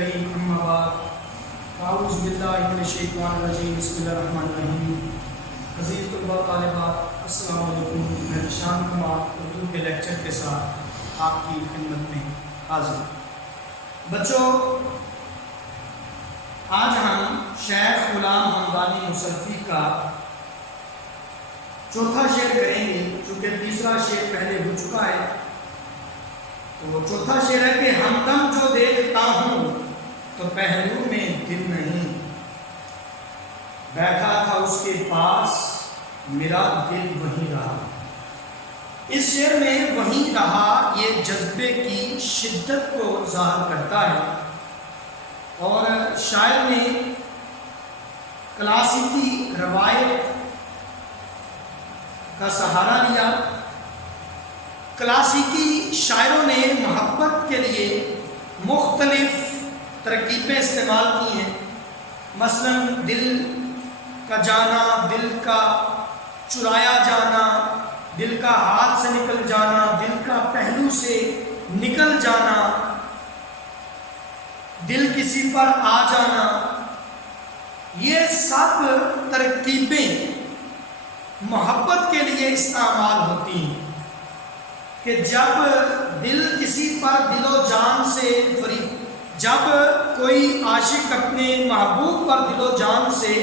الکریم اما بعد اعوذ باللہ من الشیطان الرجیم بسم اللہ الرحمن الرحیم. عزیز طلباء طالبات السلام علیکم. میں ذیشان کمار اردو کے لیکچر کے ساتھ آپ کی خدمت میں حاضر. بچوں، آج ہم شیخ غلام حمدانی موصلفی کا چوتھا شعر کریں گے. چونکہ تیسرا شعر پہلے ہو چکا ہے تو چوتھا شعر ہے کہ ہمدم جو دیکھتا ہوں تو پہلو میں دل نہیں، بیٹھا تھا اس کے پاس میرا دل وہیں رہا. اس شعر میں وہیں رہا یہ جذبے کی شدت کو ظاہر کرتا ہے، اور شاعر نے کلاسیکی روایت کا سہارا لیا. کلاسیکی شاعروں نے محبت کے لیے مختلف ترکیبیں استعمال کی ہیں. مثلا دل کا جانا، دل کا چرایا جانا، دل کا ہاتھ سے نکل جانا، دل کا پہلو سے نکل جانا، دل کسی پر آ جانا، یہ سب ترکیبیں محبت کے لیے استعمال ہوتی ہیں کہ جب دل کسی پر دل و جان سے جب کوئی عاشق اپنے محبوب پر دل و جان سے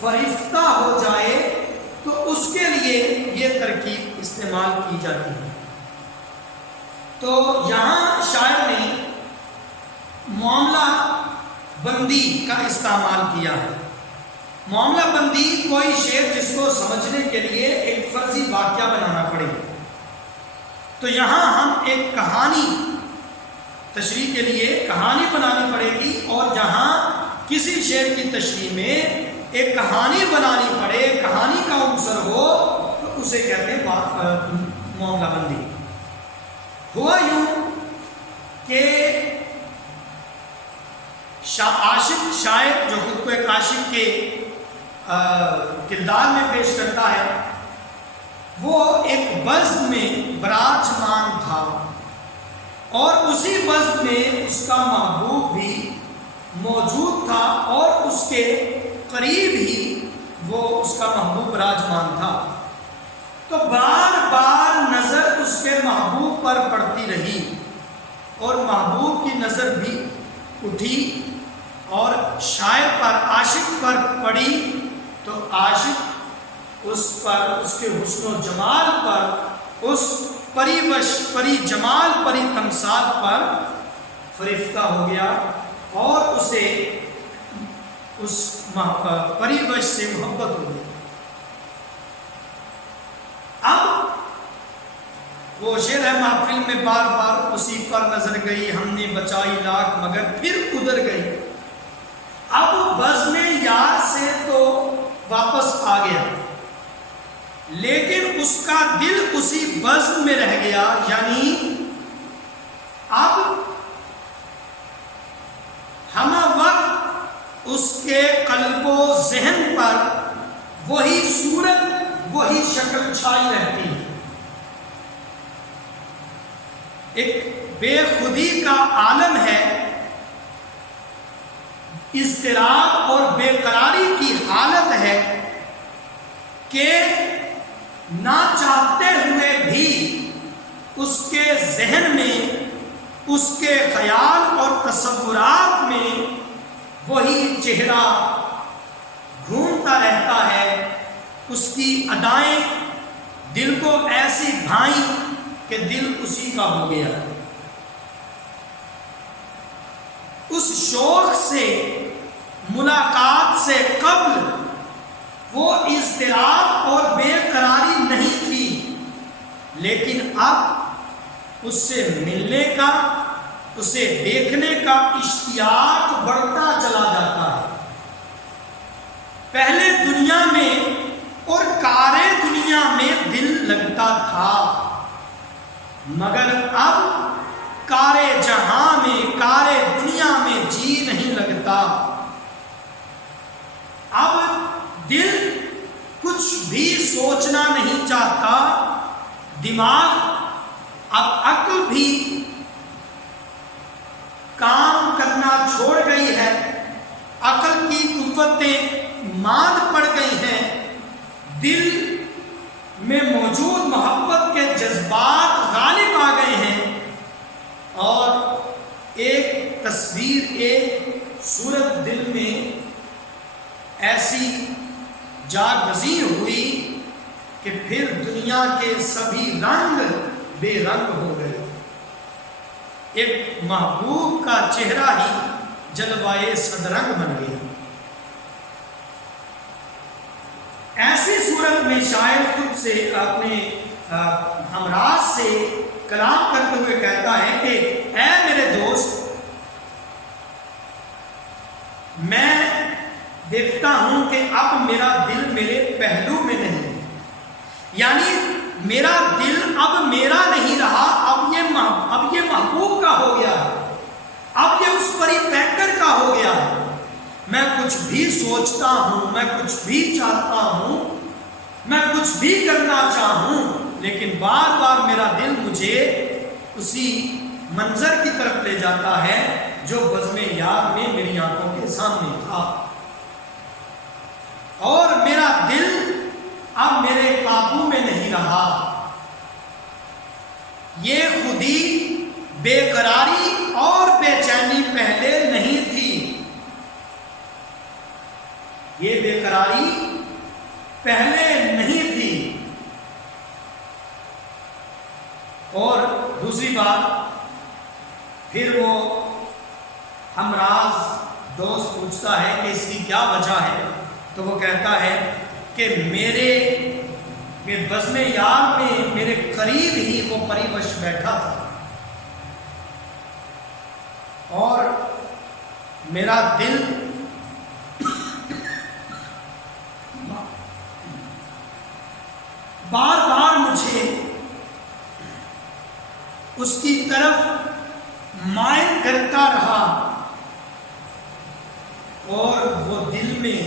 فریفتہ ہو جائے تو اس کے لیے یہ ترکیب استعمال کی جاتی ہے. تو یہاں شاعر نے معاملہ بندی کا استعمال کیا ہے. معاملہ بندی کوئی شعر جس کو سمجھنے کے لیے ایک فرضی واقعہ بنانا پڑے. تو یہاں ہم ایک کہانی تشریح کے لیے کہانی بنانی پڑے گی، اور جہاں کسی شعر کی تشریح میں ایک کہانی بنانی پڑے، کہانی کا عنصر ہو، تو اسے کہتے ہیں معاملہ بندی. ہوا یوں کہ عاشق شاعر جو خود کو ایک عاشق کے کردار میں پیش کرتا ہے، وہ ایک بزم میں براجمان تھا، اور اسی بزم میں اس کا محبوب بھی موجود تھا، اور اس کے قریب ہی وہ اس کا محبوب براجمان تھا. تو بار بار نظر اس کے محبوب پر پڑتی رہی، اور محبوب کی نظر بھی اٹھی اور شاعر پر، عاشق پر پڑی. تو عاشق اس پر، اس کے حسن و جمال پر، اس پری وش، پری جمال، پری تمثال پر فریفتہ ہو گیا، اور اسے اس پری وش سے محبت ہو گئی. اب وہ شعر ہے محفل میں بار بار اسی پر نظر گئی، ہم نے بچائی لاکھ مگر پھر ادھر گئی. اب بزم یار سے تو واپس آ گیا، لیکن اس کا دل اسی بزم میں رہ گیا. یعنی اب ہم وقت اس کے قلب و ذہن پر وہی صورت، وہی شکل چھائی رہتی ہے. ایک بے خودی کا عالم ہے، اضطراب اور بے قراری کی حالت ہے کہ نہ چاہتے ہوئے بھی اس کے ذہن میں، اس کے خیال اور تصورات میں وہی چہرہ گھومتا رہتا ہے. اس کی ادائیں دل کو ایسی بھائیں کہ دل اسی کا ہو گیا. اس شوق سے، ملاقات سے قبل وہ اضطراب اور بے قراری نہیں تھی، لیکن اب اس سے ملنے کا، اسے دیکھنے کا اشتیاق بڑھتا چلا جاتا ہے. پہلے دنیا میں اور کارے دنیا میں دل لگتا تھا، مگر اب کارے جہاں میں، کارے دنیا میں جی نہیں لگتا. اب دل کچھ بھی سوچنا نہیں چاہتا، دماغ اب عقل بھی کام کرنا چھوڑ قوتیں ماند پڑ گئی ہیں، دل میں موجود محبت کے جذبات غالب آ گئے ہیں، اور ایک تصویر، ایک صورت دل میں ایسی جاگزین ہوئی کہ پھر دنیا کے سبھی رنگ بے رنگ ہو گئے۔ ایک محبوب کا چہرہ ہی جلوائے صدرنگ بن گیا۔ ایسی صورت میں شاعر خود سے اپنے ہمراز سے کلام کرتے ہوئے کہتا ہے کہ اے میرے دوست، میں دیکھتا ہوں کہ اب میرا دل میرے پہلو میں نہیں ہے، یعنی میرا دل اب میرا نہیں رہا، اب یہ محبوب کا ہو گیا، اب یہ اس پری پیکر کا ہو گیا۔ میں کچھ بھی سوچتا ہوں، میں کچھ بھی چاہتا ہوں، میں کچھ بھی کرنا چاہوں، لیکن بار بار میرا دل مجھے اسی منظر کی طرف لے جاتا ہے جو بزم یار میں میری آنکھوں کے سامنے تھا، اور میرا دل اب میرے قابو میں نہیں رہا۔ یہ خودی، بے قراری اور بے چینی پہلے نہیں تھی، یہ بے قراری پہلے نہیں تھی۔ اور دوسری بات، پھر وہ ہمراز دوست پوچھتا ہے کہ اس کی کیا وجہ ہے، تو وہ کہتا ہے کہ میرے بزم یار میں میرے قریب ہی وہ پریوش بیٹھا تھا، اور میرا دل بار بار مجھے اس کی طرف مائل کرتا رہا، اور وہ دل میں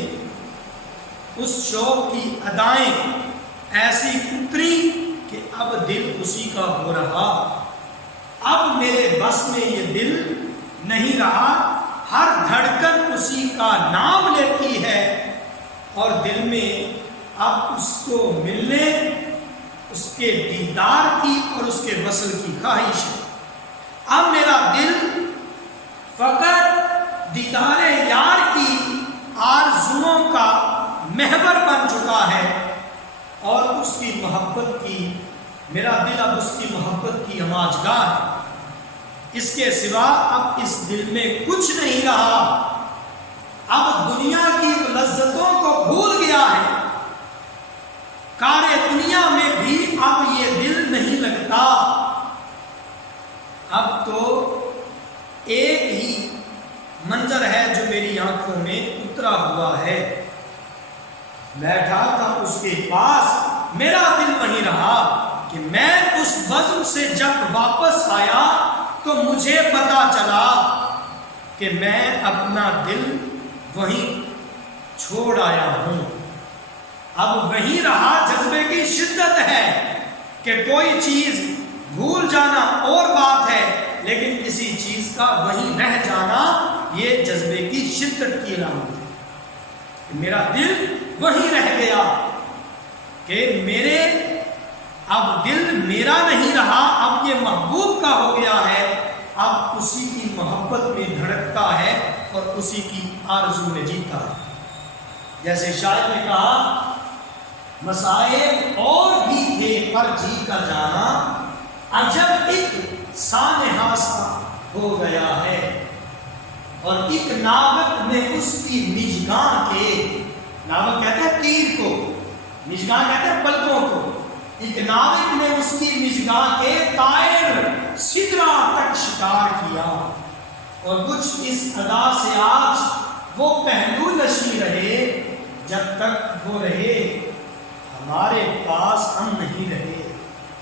اس شوق کی ادائیں ایسی اتری کہ اب دل اسی کا ہو رہا، اب میرے بس میں یہ دل نہیں رہا، ہر دھڑکن اسی کا نام لیتی ہے، اور دل میں اب اس کو ملنے، اس کے دیدار کی اور اس کے وصل کی خواہش ہے۔ اب میرا دل فقط دیدار یار کی آرزوؤں کا محور بن چکا ہے، اور اس کی محبت کی، میرا دل اب اس کی محبت کی اماجگاہ ہے، اس کے سوا اب اس دل میں کچھ نہیں رہا، اب دنیا کی لذتوں کو بھول گیا ہے، کار دنیا میں بھی اب یہ دل نہیں لگتا، اب تو ایک ہی منظر ہے جو میری آنکھوں میں اترا ہوا ہے۔ بیٹھا تھا اس کے پاس، میرا دل وہیں رہا، کہ میں اس بزم سے جب واپس آیا تو مجھے پتا چلا کہ میں اپنا دل وہیں چھوڑ آیا ہوں۔ اب وہیں رہا، جذبے کی شدت ہے کہ کوئی چیز بھول جانا اور بات ہے، لیکن کسی چیز کا وہیں رہ جانا یہ جذبے کی شدت کی علامت ہے۔ میرا دل وہیں رہ گیا کہ میرے اب دل میرا نہیں رہا، اب یہ محبوب کا ہو گیا ہے، اب اسی کی محبت میں دھڑکتا ہے اور اسی کی آرزو میں جیتا ہے۔ جیسے شاعر نے کہا، مسائل اور بھی تھے پر جی کا جانا، عجب ایک سانحہ سا ہو گیا ہے، اور ایک ناوک نے اس کی نجگاہ کے، ناوک کہتے ہیں تیر کو، نجگاہ کہتے ہیں پلکوں کو، ایک ناوک نے اس کی نجگاہ کے طائر سدرا تک شکار کیا، اور کچھ اس ادا سے آج وہ پہلو نشی رہے، جب تک وہ رہے ہمارے پاس ہم نہیں رہے،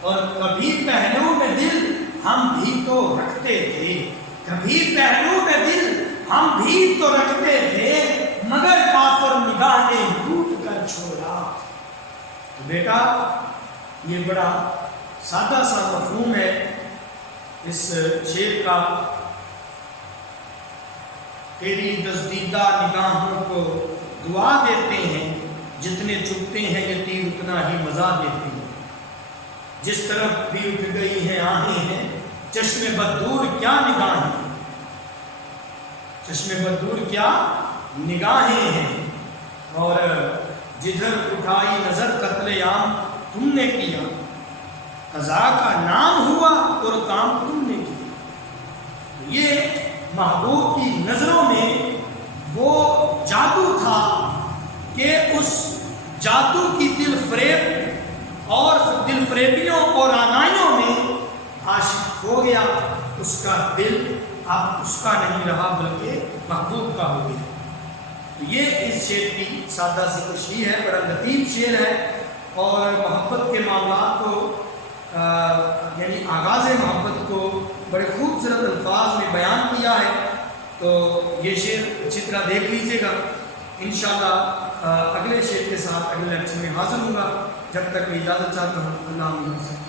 اور کبھی پہلو میں دل ہم بھی تو رکھتے تھے، کبھی پہلو میں دل ہم بھی تو رکھتے تھے، مگر کافر نگاہ نے لوٹ کر چھوڑا۔ تو بیٹا، یہ بڑا سادہ سا مفہوم ہے اس شعر کا، تیری دزدیدہ نگاہوں کو دعا دیتے ہیں جتنے چکتے ہیں یہ تیر اتنا ہی مزہ دیتے ہیں، جس طرف بھی اٹھ گئی ہیں آہیں ہیں، چشم بددور کیا نگاہیں، چشم بددور کیا نگاہیں ہیں، اور جدھر اٹھائی نظر قتل عام تم نے کیا، قضا کا نام ہوا اور کام تم نے کیا۔ یہ محبوب کی نظروں میں وہ جادو تھا کہ اس جادو کی دل فریب اور دل فریبیوں اور آنائیوں میں عاشق ہو گیا، اس کا دل اب اس کا نہیں رہا بلکہ محبوب کا ہو گیا۔ یہ اس شعر کی سادہ سی تشریح ہے، بڑا لطیف شعر ہے، اور محبت کے معاملات کو یعنی آغاز محبت کو بڑے خوبصورت الفاظ میں بیان کیا ہے۔ تو یہ شعر اچھی طرح دیکھ لیجئے گا، انشاءاللہ اگلے شعر کے ساتھ اگلے لیکچر میں حاضر ہوں گا۔ جب تک میں اجازت چاہتا ہوں، اللہ حافظ۔